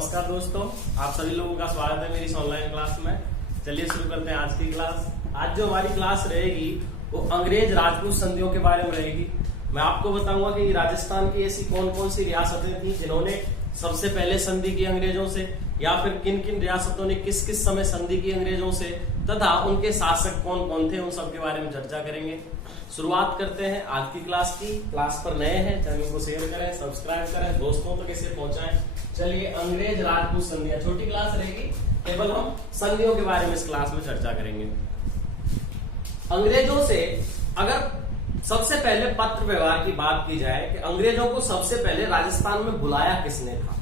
नमस्कार दोस्तों, आप सभी लोगों का स्वागत है मेरी इस ऑनलाइन क्लास में। चलिए शुरू करते हैं आज की क्लास। आज जो हमारी क्लास रहेगी वो अंग्रेज राजपूत संधियों के बारे में रहेगी। मैं आपको बताऊंगा कि राजस्थान की ऐसी कौन कौन सी रियासतें थी जिन्होंने सबसे पहले संधि की अंग्रेजों से, या फिर किन किन रियासतों ने किस किस समय संधि की अंग्रेजों से, तथा उनके शासक कौन कौन थे, उन सब के बारे में चर्चा करेंगे। शुरुआत करते हैं आज की क्लास की। क्लास पर नए हैं, चैनल को शेयर करें, सब्सक्राइब करें, दोस्तों तक इसे पहुंचाएं। चलिए, अंग्रेज राजपूत संधियां, छोटी क्लास रहेगी, केवल हम संधियों के बारे में इस क्लास में चर्चा करेंगे। अंग्रेजों से अगर सबसे पहले पत्र व्यवहार की बात की जाए कि अंग्रेजों को सबसे पहले राजस्थान में बुलाया किसने था,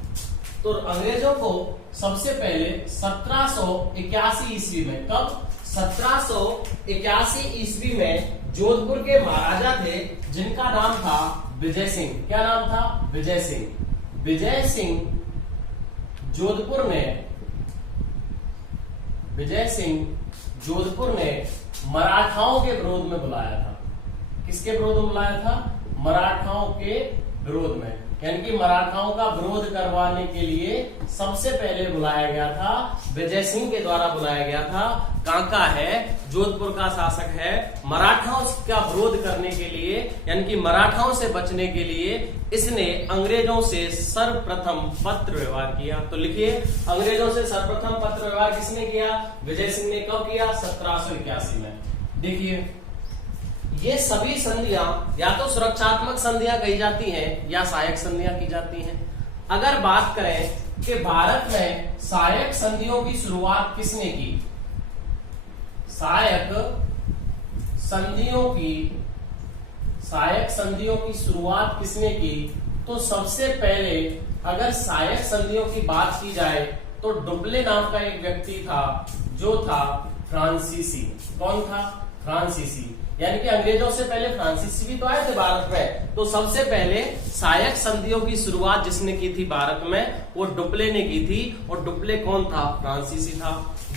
तो अंग्रेजों को सबसे पहले 1781 ईस्वी में, कब? 1781 ईस्वी में जोधपुर के महाराजा थे जिनका नाम था विजय सिंह। क्या नाम था? विजय सिंह। विजय सिंह जोधपुर ने मराठाओं के विरोध में बुलाया था। किसके विरोध में बुलाया था? मराठाओं के विरोध में, यानी कि मराठाओं का विरोध करवाने के लिए सबसे पहले बुलाया गया था, विजय सिंह के द्वारा बुलाया गया था। कांका है, जोधपुर का शासक है, मराठाओं का विरोध करने के लिए, यानी कि मराठाओं से बचने के लिए इसने अंग्रेजों से सर्वप्रथम पत्र व्यवहार किया। तो लिखिए, अंग्रेजों से सर्वप्रथम पत्र व्यवहार किसने किया? विजय सिंह ने। कब किया? 1781 में। देखिए, ये सभी संधियां या तो सुरक्षात्मक संधियां कही जाती हैं या सहायक संधियां की जाती हैं। अगर बात करें कि भारत में सहायक संधियों की शुरुआत किसने की, सहायक संधियों की शुरुआत किसने की, तो सबसे पहले अगर सहायक संधियों की बात की जाए तो डुप्ले नाम का एक व्यक्ति था जो था फ्रांसीसी। कौन था? फ्रांसीसी। यानी कि अंग्रेजों से पहले फ्रांसीसी भी तो आए थे भारत में। तो सबसे पहले सहायक संधियों की शुरुआत जिसने की थी भारत में, वो डुप्ले ने की थी। और डुप्ले कौन था? फ्रांसीसी था।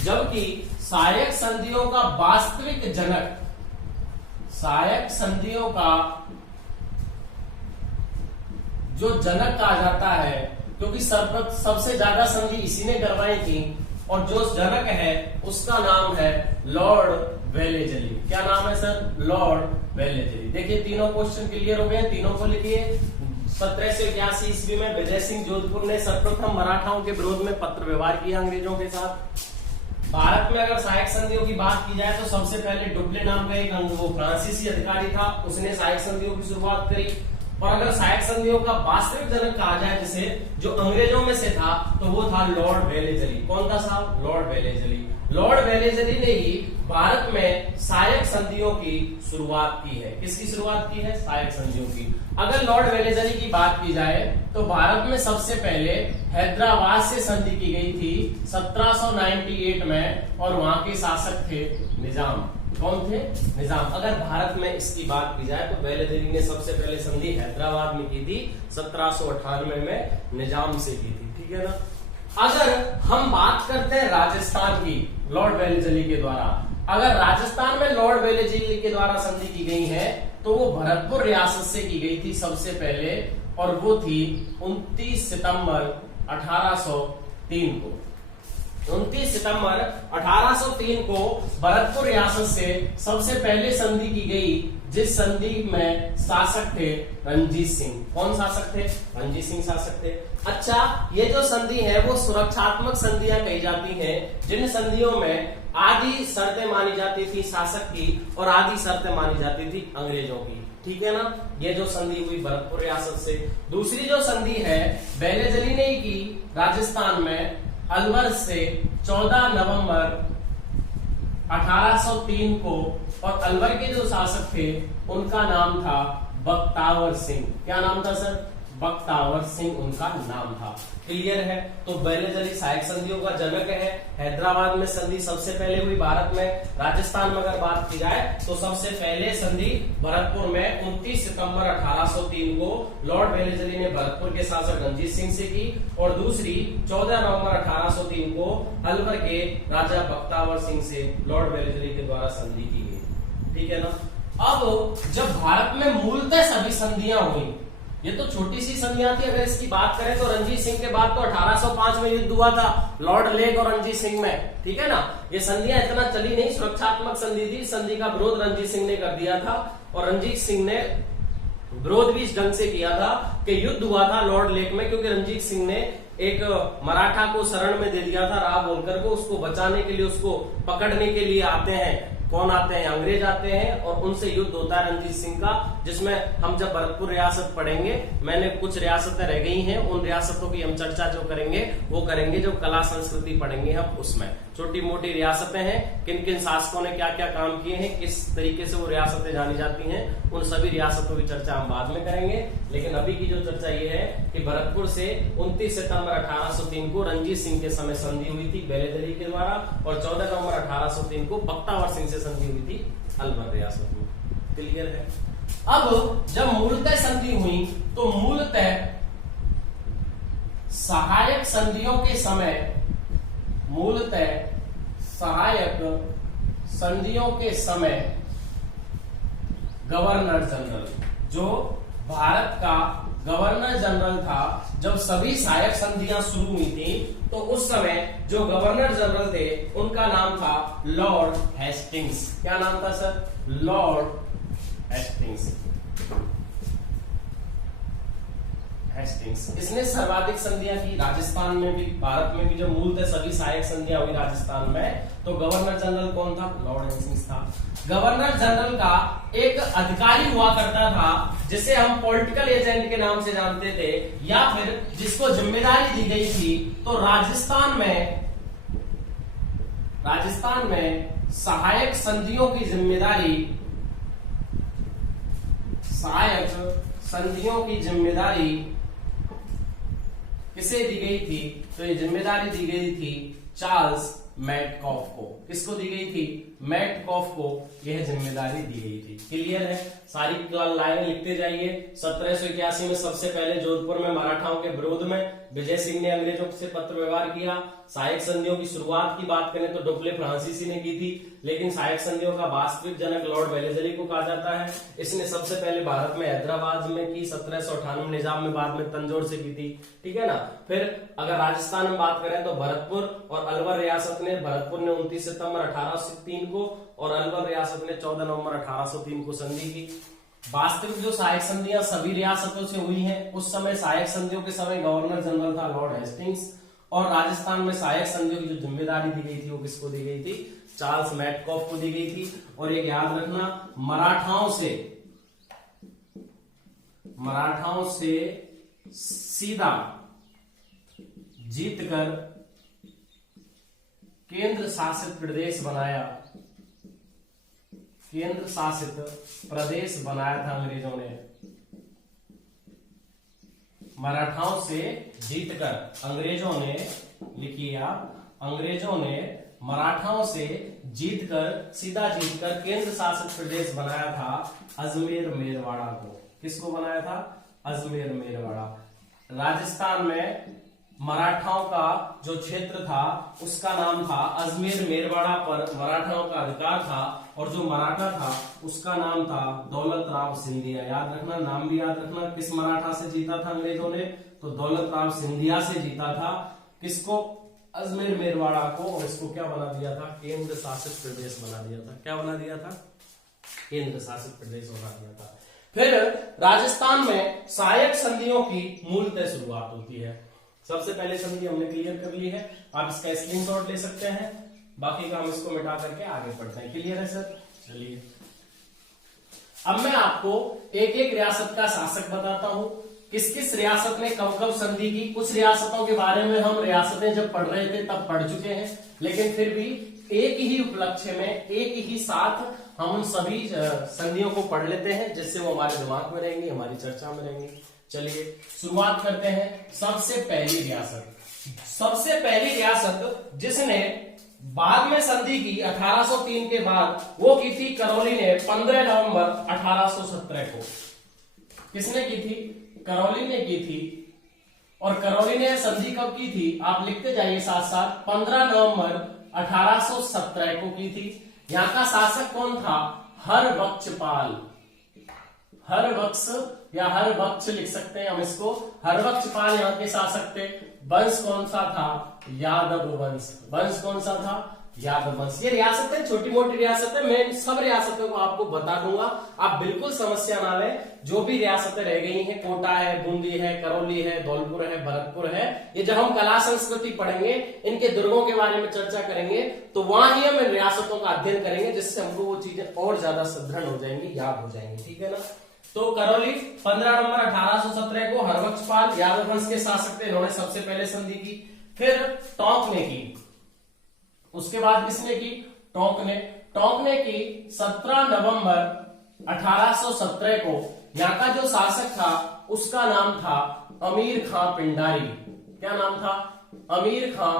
जबकि सहायक संधियों का वास्तविक जनक, सहायक संधियों का जो जनक कहा जाता है, क्योंकि सबसे ज्यादा संधि इसी ने करवाई थी, और जो जनक है उसका नाम है लॉर्ड वेलेजली। क्या नाम है सर? Lord Wellesley. देखिए, तीनों क्वेश्चन क्लियर हो गए, तीनों को लिखिए। 1781 ईस्वी में विजय सिंह जोधपुर ने सर्वप्रथम मराठाओं के विरोध में पत्र व्यवहार किया अंग्रेजों के साथ। भारत में अगर सहायक संधियों की बात की जाए तो सबसे पहले डुप्ले नाम का एक वो फ्रांसीसी अधिकारी था, उसने सहायक संधियों की शुरुआत करी। और अगर सहायक संधियों का वास्तविक जनक कहा जाए जिसे, जो अंग्रेजों में से था, तो वो था लॉर्ड वेलेजली। कौन था साहब? Lord Wellesley. लॉर्ड वेलेजली ने ही भारत में सहायक संधियों की शुरुआत की है। किसकी शुरुआत की है? सहायक संधियों की। अगर लॉर्ड वेलेजली की बात की जाए तो भारत में सबसे पहले हैदराबाद से संधि की गई थी 1798 में, और वहां के शासक थे निजाम। कौन थे? निजाम। अगर भारत में इसकी बात की जाए तो वेलेजली ने सबसे पहले संधि हैदराबाद में की थी, 1798 में निजाम से की थी। ठीक है ना। अगर हम बात करते हैं राजस्थान की, लॉर्ड वेलेजली के द्वारा, अगर राजस्थान में लॉर्ड वेलेजली के द्वारा संधि की गई है तो वो भरतपुर रियासत से की गई थी सबसे पहले, और वो थी 29 सितंबर 1803 को। 29 सितंबर 1803 को भरतपुर रियासत से सबसे पहले संधि की गई, जिस संधि में शासक थे रणजीत सिंह। कौन शासक थे? रणजीत सिंह शासक थे। अच्छा, ये जो संधि है वो सुरक्षात्मक संधियां कही जाती हैं, जिन संधियों में आधी शर्तें मानी जाती थी शासक की और आधी शर्तें मानी जाती थी अंग्रेजों की। ठीक है ना। ये जो संधि हुई भरतपुर रियासत से। दूसरी जो संधि है वेलेजली ने की राजस्थान में अलवर से 14 नवंबर 1803 को, और अलवर के जो शासक थे उनका नाम था बख्तावर सिंह। क्या नाम था सर? बख्तावर सिंह उनका नाम था। क्लियर है। तो वेलेजली सहायक संधियों का जनक है। हैदराबाद में संधि सबसे पहले हुई भारत में। राजस्थान में अगर बात की जाए तो सबसे पहले संधि भरतपुर में 29 सितंबर 1803 को लॉर्ड वेलेजली ने भरतपुर के शासक रणजीत सिंह से की, और दूसरी 14 नवंबर 1803 को अलवर के राजा बख्तावर सिंह से लॉर्ड वेलेजली के द्वारा संधि की गई। ठीक है ना। अब जब भारत में मूलतः सभी संधियां हुई ये तो छोटी सी संधियां थी। अगर इसकी बात करें तो रणजीत सिंह के बाद तो 1805 में युद्ध हुआ था लॉर्ड लेक और रणजीत सिंह में, ठीक है ना। ये संधियां इतना चली नहीं, सुरक्षात्मक संधि थी। संधि का विरोध रणजीत सिंह ने कर दिया था और रणजीत सिंह ने विरोध भी इस ढंग से किया था कि युद्ध हुआ था लॉर्ड लेक में, क्योंकि रणजीत सिंह ने एक मराठा को शरण में दे दिया था राव बोलकर को। उसको बचाने के लिए, उसको पकड़ने के लिए आते हैं, कौन आते हैं, अंग्रेज आते हैं और उनसे युद्ध होता है रणजीत सिंह का, जिसमें हम जब भरतपुर रियासत पढ़ेंगे, मैंने कुछ रियासतें रह गई हैं, उन रियासतों की हम चर्चा जो करेंगे वो करेंगे जब कला संस्कृति पढ़ेंगे हम उसमें। छोटी मोटी रियासतें हैं, किन किन शासकों ने क्या क्या काम किए हैं, किस तरीके से वो रियासतें जानी जाती हैं, उन सभी रियासतों की चर्चा हम बाद में करेंगे। लेकिन अभी की जो चर्चा ये है कि भरतपुर से 29 सितंबर 1803 को रणजीत सिंह के समय संधि हुई थी बेलेदली के द्वारा और 14 नवंबर 1803 को बख्तावर सिंह से संधि हुई थी अलवर रियासत में। क्लियर है। अब जब मूलतः संधि हुई तो मूलतः सहायक संधियों के समय, मूलतः सहायक संधियों के समय गवर्नर जनरल, जो भारत का गवर्नर जनरल था, जब सभी सहायक संधियां शुरू हुई थी तो उस समय जो गवर्नर जनरल थे उनका नाम था लॉर्ड हेस्टिंग्स। क्या नाम था सर? Lord Hastings. हेस्टिंग्स इसने सर्वाधिक संधियां की राजस्थान में भी, भारत में भी। जब मूलतः सभी सहायक संधियां हुई राजस्थान में तो गवर्नर जनरल कौन था? लॉर्ड हेस्टिंग्स था। गवर्नर जनरल का एक अधिकारी हुआ करता था जिसे हम पॉलिटिकल एजेंट के नाम से जानते थे, या फिर जिसको जिम्मेदारी दी गई थी। तो राजस्थान में सहायक संधियों की जिम्मेदारी, सहायक संधियों की जिम्मेदारी किसे दी गई थी? तो ये जिम्मेदारी दी गई थी चार्ल्स मैटकॉफ को। किसको दी गई थी? मैटकॉफ को यह जिम्मेदारी दी गई थी। क्लियर है। सारी लाइनें लिखते जाइए। 1781 में सबसे पहले जोधपुर में मराठाओं के विरोध में विजय सिंह ने अंग्रेजों से पत्र व्यवहार किया। सहायक संधियों की शुरुआत की बात करें तो डुप्ले फ्रांसीसी ने की थी, लेकिन सहायक संधियों का वास्तविक जनक लॉर्ड वेलेस्ली को कहा जाता है। इसने सबसे पहले भारत में हैदराबाद में की, 1798 में निजाम में, बाद में तंजौर से की थी, ठीक है ना। फिर अगर राजस्थान में बात करें तो भरतपुर और अलवर रियासत ने, भरतपुर ने 29 सितंबर 1803 को और अलवर रियासत ने 14 नवंबर 1803 को संधि की। वास्तविक जो सहायक संधियां सभी रियासतों से हुई हैं, उस समय सहायक संधियों के समय गवर्नर जनरल था लॉर्ड हेस्टिंग्स, और राजस्थान में सहायक संधियों की जो जिम्मेदारी दी गई थी वो किसको दी गई थी? चार्ल्स मैटकॉफ को दी गई थी। और एक याद रखना, मराठाओं से सीधा जीतकर केंद्र शासित प्रदेश बनाया, केंद्र शासित प्रदेश बनाया था अंग्रेजों ने। मराठाओं से जीतकर अंग्रेजों ने, लिखिए आप, अंग्रेजों ने मराठाओं से सीधा जीतकर केंद्र शासित प्रदेश बनाया था अजमेर मेरवाड़ा को। किसको बनाया था? अजमेर मेरवाड़ा। राजस्थान में मराठाओं का जो क्षेत्र था उसका नाम था अजमेर मेरवाड़ा, पर मराठाओं का अधिकार था, और जो मराठा था उसका नाम था दौलत राव सिंधिया। याद रखना, नाम भी याद रखना। किस मराठा से जीता था अंग्रेजों ने? तो दौलत राव सिंधिया से जीता था। किसको? अजमेर मेरवाड़ा को। और इसको क्या बना दिया था? केंद्र शासित प्रदेश बना दिया था। क्या बना दिया था? केंद्र शासित प्रदेश बना दिया था। फिर राजस्थान में सहायक संधियों की मूलतः शुरुआत होती है। सबसे पहले संधि हमने क्लियर कर ली है, आप इसका स्क्रीनशॉट ले सकते हैं, बाकी का हम इसको मिटा करके आगे पढ़ते हैं। क्लियर है सर? चलिए अब मैं आपको एक एक रियासत का शासक बताता हूं, किस किस रियासत ने कब कब संधि की। कुछ रियासतों के बारे में हम रियासतें जब पढ़ रहे थे तब पढ़ चुके हैं, लेकिन फिर भी एक ही उपलक्ष्य में, एक ही साथ हम उन सभी संधियों को पढ़ लेते हैं, जिससे वो हमारे दिमाग में रहेंगी, हमारी चर्चा में रहेंगी। चलिए शुरुआत करते हैं। सबसे पहली रियासत जिसने बाद में संधि की 1803 के बाद, वो की थी करौली ने 15 नवंबर 1817 को। किसने की थी? करौली ने की थी। और करौली ने संधि कब की थी? आप लिखते जाइए साथ साथ। 15 नवंबर 1817 को की थी। यहां का शासक कौन था? हरबख्शपाल। या हर वक्ष लिख सकते हैं हम इसको। हरवक्ष पाल यहाँ के शासक थे। वंश कौन सा था? यादव वंश। वंश कौन सा था? यादव वंश। ये रियासतें छोटी मोटी रियासतें, मैं सब रियासतों को आपको बता दूंगा, आप बिल्कुल समस्या ना लें। जो भी रियासतें रह गई हैं, कोटा है, बूंदी है, करौली है, धौलपुर है, भरतपुर है, ये जब हम कला संस्कृति पढ़ेंगे, इनके दुर्गों के बारे में चर्चा करेंगे, तो वहां ही हम इन रियासतों का अध्ययन करेंगे, जिससे हमको वो चीजें और ज्यादा सुदृढ़ हो जाएंगी, याद हो जाएंगी। ठीक है ना। तो करौली 15 नवंबर 1817 को हरवक्ष यादव वंश के शासक थे, इन्होंने सबसे पहले संधि की। फिर टोंक ने की, उसके बाद किसने की? टोंक ने की 17 नवंबर 1817 को। यहाँ का जो शासक था उसका नाम था अमीर खां पिंडारी। क्या नाम था? अमीर खां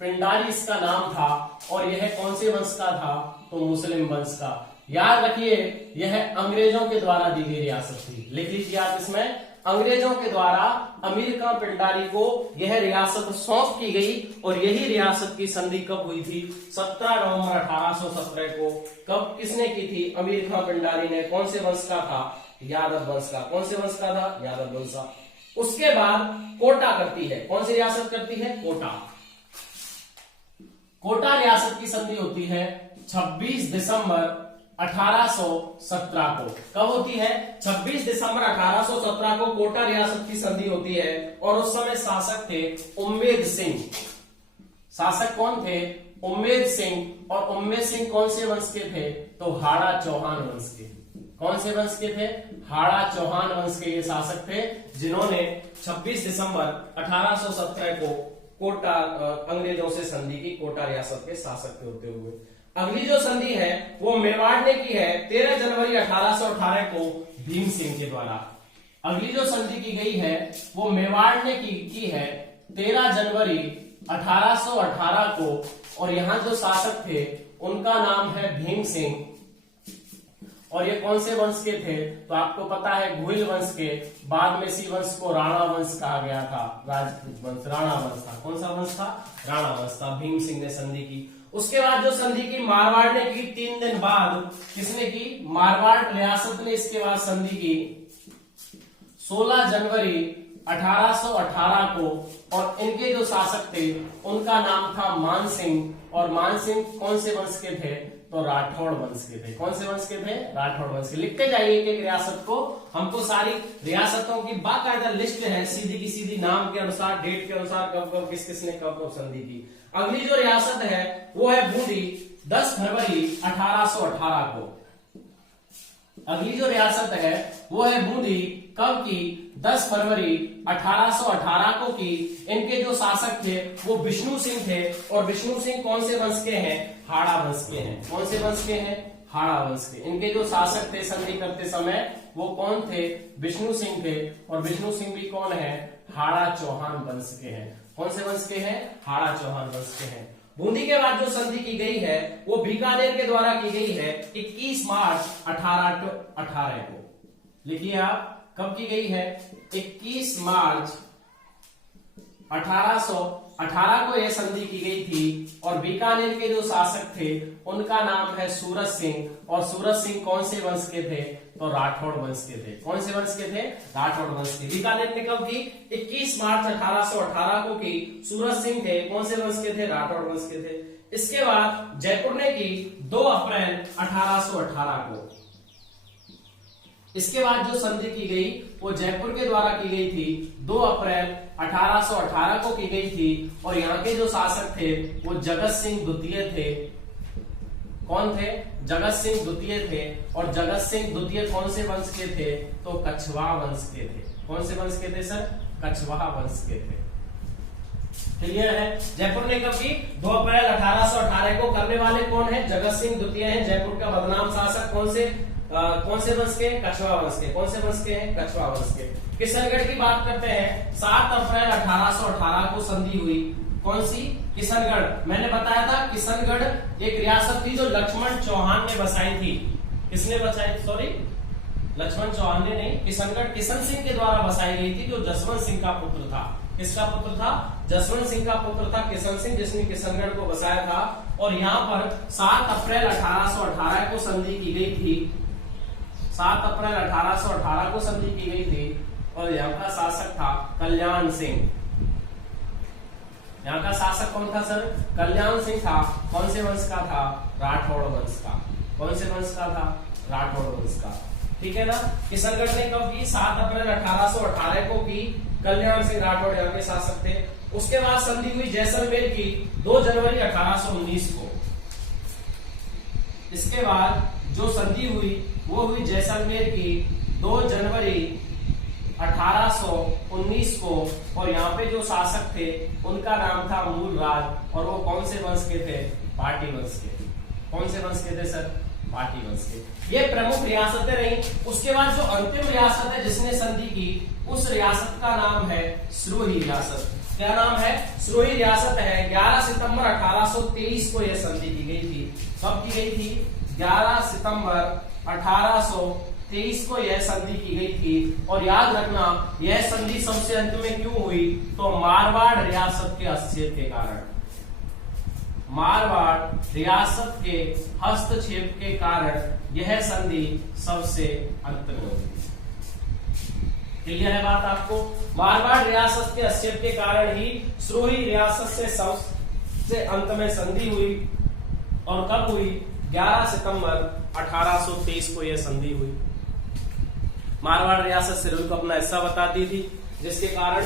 पिंडारी इसका नाम था। और यह कौन से वंश का था? तो मुस्लिम वंश का। याद रखिए, यह अंग्रेजों के द्वारा दी गई रियासत थी। लिख लीजिए आप इसमें, अंग्रेजों के द्वारा अमीर खां पिंडारी को यह रियासत सौंप की गई। और यही रियासत की संधि कब हुई थी? 17 नवंबर 1817 को। कब किसने की थी? अमीर खां पिंडारी ने। कौन से वंश का था? यादव वंश का। कौन से वंश का था? यादव वंश का। उसके बाद कोटा करती है। कौन सी रियासत करती है? कोटा। कोटा रियासत की संधि होती है 26 दिसंबर 1817 को। कब होती है? 26 दिसंबर 1817 को कोटा रियासत की संधि होती है। और उस समय शासक थे उम्मेद सिंह। शासक कौन थे? उम्मेद सिंह। और उम्मेद सिंह कौन से वंश के थे? तो हाड़ा चौहान वंश के। कौन से वंश के थे? हाड़ा चौहान वंश के ये शासक थे, जिन्होंने 26 दिसंबर 1817 को कोटा अंग्रेजों से संधि की, कोटा रियासत के शासक होते हुए। अगली जो संधि है वो मेवाड़ ने की है 13 जनवरी 1818 को भीम सिंह के द्वारा। अगली जो संधि की गई है वो मेवाड़ ने की है 13 जनवरी 1818 को। और यहां जो शासक थे उनका नाम है भीम सिंह। और ये कौन से वंश के थे? तो आपको पता है गुहिल वंश के। बाद में इसी वंश को राणा वंश कहा गया था। राजपूत वंश, राणा वंश था। कौन सा वंश था? राणा वंश था। भीम सिंह ने संधि की। उसके बाद जो संधि की मारवाड़ ने की 3 दिन बाद। किसने की? मारवाड़ रियासत ने इसके बाद संधि की 16 जनवरी 1818 को। और इनके जो शासक थे उनका नाम था मान सिंह। और मान सिंह कौन से वंश के थे? तो राठौड़ वंश के थे। कौन से वंश के थे? राठौड़ वंश के। लिखते जाइए एक एक रियासत को। हमको सारी रियासतों की बाकायदा लिस्ट है, सीधी की सीधी नाम के अनुसार, डेट के अनुसार, कब कब किस किसने कब कब संधि की। अगली जो रियासत है वो है बूंदी 10 फरवरी 1818 को। अगली जो रियासत है वो है बूंदी। कब की? 10 फरवरी 1818 को की। इनके जो शासक थे वो विष्णु सिंह थे। और विष्णु सिंह कौन से वंश के हैं? हाड़ा वंश के हैं। कौन से वंश के हैं? हाड़ा वंश के। इनके जो शासक थे संधि करते समय वो कौन थे? विष्णु सिंह थे। और विष्णु सिंह भी कौन है? हाड़ा चौहान वंश के हैं। कौन से वंश के हैं? हाड़ा चौहान वंश के हैं। बूंदी के बाद जो संधि की गई है वो बीकानेर के द्वारा की गई है 21 मार्च 1818 को। लिखिए आप, कब की गई है? 21 मार्च 1818 को यह संधि की गई थी। और बीकानेर के जो शासक थे उनका नाम है सूरज सिंह। और सूरज सिंह कौन से वंश के थे? तो राठौड़ वंश के थे। कौन से वंश के थे? राठौड़ वंश के। बीकानेर ने कब की? 21 मार्च 1818 को की। सूरज सिंह थे कौन से वंश के थे? राठौड़ वंश के थे। इसके बाद जयपुर ने की 2 अप्रैल 1818 को। इसके बाद जो संधि की गई वो जयपुर के द्वारा की गई थी 2 अप्रैल 1818 को की गई थी। और यहाँ के जो शासक थे वो जगत सिंह द्वितीय थे। कौन थे? जगत सिंह द्वितीय थे। और जगत सिंह द्वितीय कौन से वंश के थे? तो कछवाहा वंश के थे। कौन से वंश के थे सर? कछवाहा वंश के थे। क्लियर है? जयपुर ने कब की? 2 अप्रैल 1818 को। करने वाले कौन है? जगत सिंह द्वितीय है। जयपुर का बदनाम शासक कौन से वंश के? कछवाहा वंश के। कौन से वंश के हैं? कछवाहा वंश के। किशनगढ़ की बात करते हैं। 7 अप्रैल 1818 को संधि हुई। कौन सी? किशनगढ़। मैंने बताया था किशनगढ़ एक रियासत थी जो लक्ष्मण चौहान ने बसाई थी। किसने बसाई? सॉरी, लक्ष्मण चौहान ने नहीं, किशनगढ़ किशन सिंह के द्वारा बसाई गई थी, जो जसवंत सिंह का पुत्र था। किसका पुत्र था? जसवंत सिंह का पुत्र था किशन सिंह, जिसने किशनगढ़ को बसाया था। और यहाँ पर 7 अप्रैल 1818 को संधि की गई थी। 7 अप्रैल 1818 को संधि की गई थी और यहाँ का शासक था कल्याण सिंह। यहाँ का शासक कौन था सर? कल्याण सिंह था। कौन से वंश का था? राठौड़ वंश का। कौन से वंश का था? राठौड़ वंश का। ठीक है ना। इस संगठन ने कब की? 7 अप्रैल 1818 को की। कल्याण सिंह राठौड़ यहाँ के शासक थे। उसके बाद संधि हुई जैसलमेर की 2 जनवरी 1819 को। इसके बाद जो संधि हुई वो हुई जैसलमेर की 2 जनवरी 1819 को, और यहाँ पे जो शासक थे उनका नाम था मूलराज, और वो कौन से वंश के थे? भाटी वंश के। कौन से वंश के थे सर? भाटी वंश के। ये प्रमुख रियासतें रही। उसके बाद जो अंतिम रियासत है जिसने संधि की, उस रियासत का नाम है सिरोही रियासत। क्या नाम है? सिरोही रियासत है। 11 सितंबर 1823 को यह संधि की गई थी। कब की गई थी? 11 सितंबर 1823 को यह संधि की गई थी। और याद रखना, यह संधि सबसे अंत में क्यों हुई? तो मारवाड़ रियासत के हस्तक्षेप के कारण। मारवाड़ रियासत के हस्तक्षेप के कारण यह संधि सबसे अंत में हुई। क्लियर है बात आपको? मारवाड़ रियासत के हस्तक्षेप के कारण ही सिरोही रियासत से सबसे अंत में संधि हुई। और कब हुई? 11 सितंबर 1823 को यह संधि हुई। मारवाड़ रियासत सिरोही को अपना हिस्सा बताती थी, जिसके कारण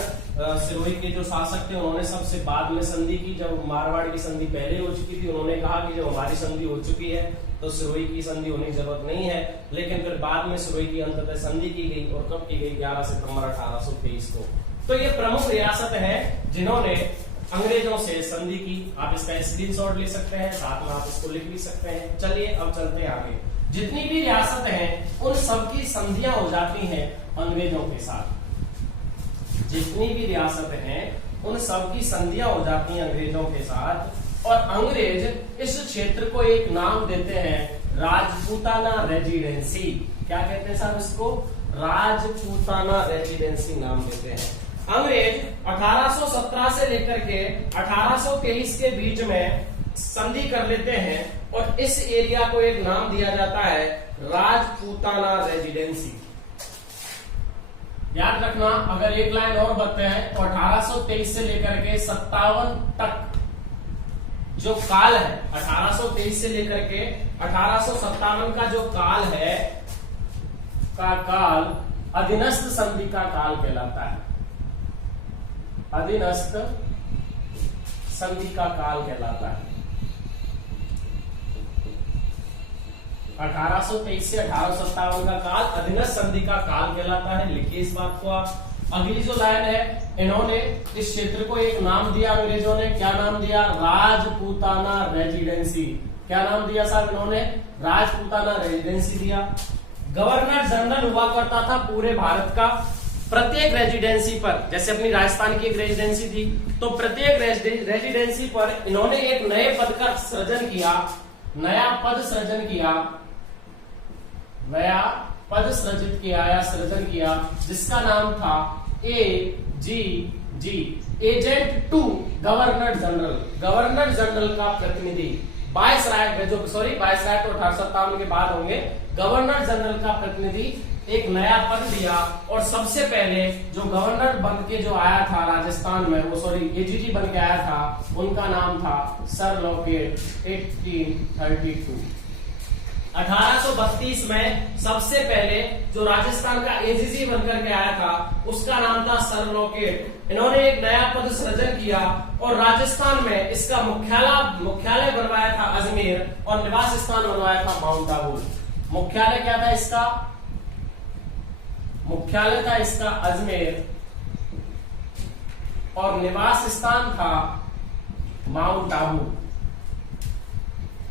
सिरोही के जो शासक थे उन्होंने सबसे बाद में संधि की। जब मारवाड़ की संधि पहले हो चुकी थी, उन्होंने कहा कि जब हमारी संधि हो चुकी है तो सिरोही की संधि होने की जरूरत नहीं है। लेकिन फिर बाद में सिरोही की अंततः संधि की गई। और कब की गई? 11 सितंबर 1823 को। तो ये प्रमुख रियासत है जिन्होंने अंग्रेजों से संधि की। आप इसका स्क्रीनशॉट ले सकते हैं, साथ में आप इसको लिख भी सकते हैं। चलिए अब चलते हैं आगे। जितनी भी रियासत हैं उन सबकी संधियां हो जाती हैं अंग्रेजों के साथ। जितनी भी रियासत हैं उन सबकी संधियां हो जाती हैं अंग्रेजों के साथ। और अंग्रेज इस क्षेत्र को एक नाम देते हैं राजपूताना रेजिडेंसी। क्या कहते हैं साहब इसको? राजपूताना रेजिडेंसी नाम देते हैं। अंग्रेज 1817 से लेकर के 1823 के बीच में संधि कर लेते हैं और इस एरिया को एक नाम दिया जाता है राजपूताना रेजिडेंसी। याद रखना, अगर एक लाइन और बताएं तो 1823 से लेकर के 57 तक जो काल है, 1823 से लेकर के 1857 का जो काल है का काल अधीनस्थ संधि का काल कहलाता है। अधीनस्थ संधि का काल कहलाता है। 1823 से 1857 का काल अधीनस्थ संधि का काल कहलाता है। लिखिए इस बात को आप। अगली जो लाइन है, इन्होंने इस क्षेत्र को एक नाम दिया अंग्रेजों ने। क्या नाम दिया? राजपूताना रेजिडेंसी। क्या नाम दिया साहब इन्होंने? राजपूताना रेजिडेंसी दिया। गवर्नर जनरल हुआ करता था पूरे भारत का। प्रत्येक रेजिडेंसी पर, जैसे अपनी राजस्थान की एक रेजिडेंसी थी, तो प्रत्येक रेजिडेंसी पर इन्होंने एक नए पद का सृजन किया। नया पद सृजन किया, नया पद सृजित किया या सृजन किया, जिसका नाम था AGG, agent to governor general. Governor general का प्रतिनिधि। वायसराय तो 1857 के बाद होंगे। गवर्नर जनरल का प्रतिनिधि एक नया पद दिया। और सबसे पहले जो गवर्नर बन के जो आया था राजस्थान में, वो AGG बन के आया था, उनका नाम था सर लॉकेट। 1832 1832 में सबसे पहले जो राजस्थान का AGG बनकर के आया था उसका नाम था सर लॉकेट। इन्होंने एक नया पद सृजन किया और राजस्थान में इसका मुख्यालय बनवाया था अजमेर और निवास स्थान बनवाया था माउंट आबू। मुख्यालय क्या था इसका? मुख्यालय था इसका अजमेर और निवास स्थान था माउंट आबू।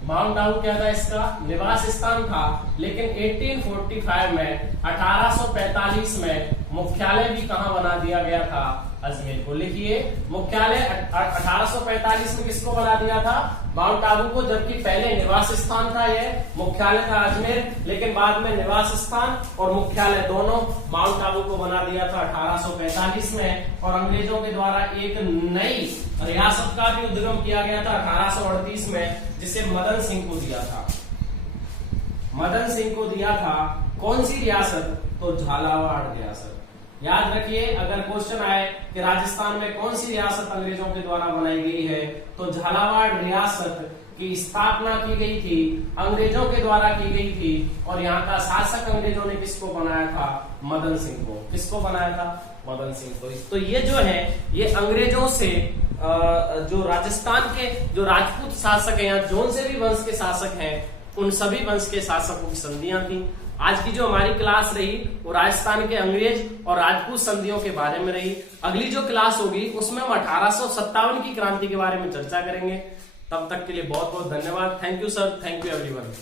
माउंट आबू क्या था इसका? निवास स्थान था। लेकिन 1845 में 1845 में मुख्यालय भी कहां बना दिया गया था? अजमेर को। लिखिए, मुख्यालय 1845 में किसको बना दिया था? माउंट आबू को। जबकि पहले निवास स्थान था यह, मुख्यालय था अजमेर, लेकिन बाद में निवास स्थान और मुख्यालय दोनों माउंट आबू को बना दिया था 1845 में। और अंग्रेजों के द्वारा एक नई रियासत का भी उद्गम किया गया था 1838 में, जिसे मदन सिंह को दिया था। मदन सिंह को दिया था कौन सी रियासत? तो झालावाड़ रियासत। याद रखिए, अगर क्वेश्चन आए कि राजस्थान में कौन सी रियासत अंग्रेजों के द्वारा बनाई गई है, तो झालावाड़ रियासत की स्थापना की गई थी, अंग्रेजों के द्वारा की गई थी। और यहाँ का शासक अंग्रेजों ने किसको बनाया था? मदन सिंह को। किसको बनाया था? मदन सिंह को। तो ये जो है, ये अंग्रेजों से जो राजस्थान के जो राजपूत शासक हैं या जोन से भी वंश के शासक हैं, उन सभी वंश के शासकों की संधियां थी। आज की जो हमारी क्लास रही वो राजस्थान के अंग्रेज और राजपूत संधियों के बारे में रही। अगली जो क्लास होगी उसमें हम 1857 की क्रांति के बारे में चर्चा करेंगे। तब तक के लिए बहुत बहुत धन्यवाद। Thank you sir, thank you everyone.